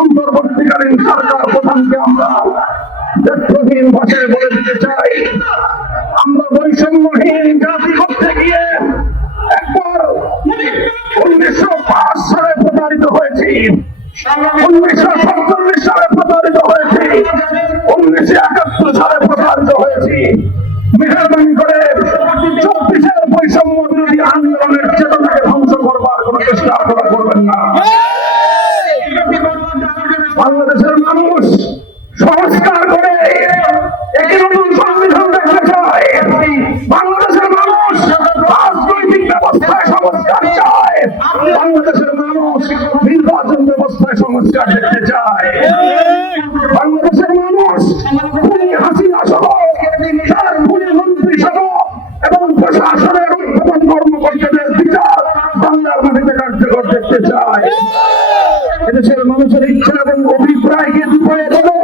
অন্তর্বর্তীকালীন সরকার প্রধানকে আমরা দায়িত্বহীন ভাষায় বলে দিতে চাই। আমরা বৈষম্যহীন জাতি করতে গিয়ে একবার উনিশশো পাঁচ সালে প্রতারিত হয়েছি। উনিশশো সাতচল্লিশ সালে প্রতারিত হয়েছি। উনিশশো একাত্তর সালে প্রতারিত হয়েছি। মেহরবানি করে চব্বিশের বৈষম্য বিরোধী আন্দোলনের বাংলাদেশের মানুষ সংস্কার করে একটি নতুন সংবিধান দেখতে চায়। বাংলাদেশের মানুষ রাজনৈতিক ব্যবস্থায় সংস্কার চায়। বাংলাদেশের মানুষ নির্বাচন ব্যবস্থায় সংস্কার দেখতে চায়। বাংলাদেশের মানুষ খুনি হাসিনা সহ সারা খুনি মন্ত্রী সহ এবং প্রশাসনের উদ্ভাবন কর্মকর্তাদের বিচার বাংলার মাটিতে কার্যকর দেখতে চায়। এদেশের মানুষের ইচ্ছা এবং অভিপ্রায়কে বিপয়ে দেবে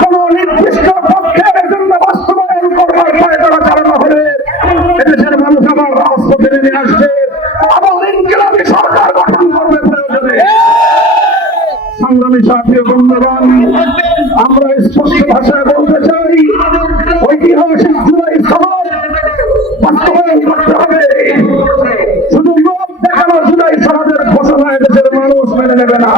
কোন নির্দিষ্ট পক্ষের এজেন্ডা বাস্তবায়ন করবার পায়তারা চালানো হলে এদেশের মানুষ আবার রাজপথে নেমে আসবে, আবার ইনকিলাবি সরকার গঠন করবে প্রয়োজনে। সংগ্রামী সাথী বন্ধুগণ, আমরা স্পষ্ট ভাষায় বলতে চাই, ঐতিহাসিক জুলাই সনদ বাস্তবায়ন করতে নেবে না।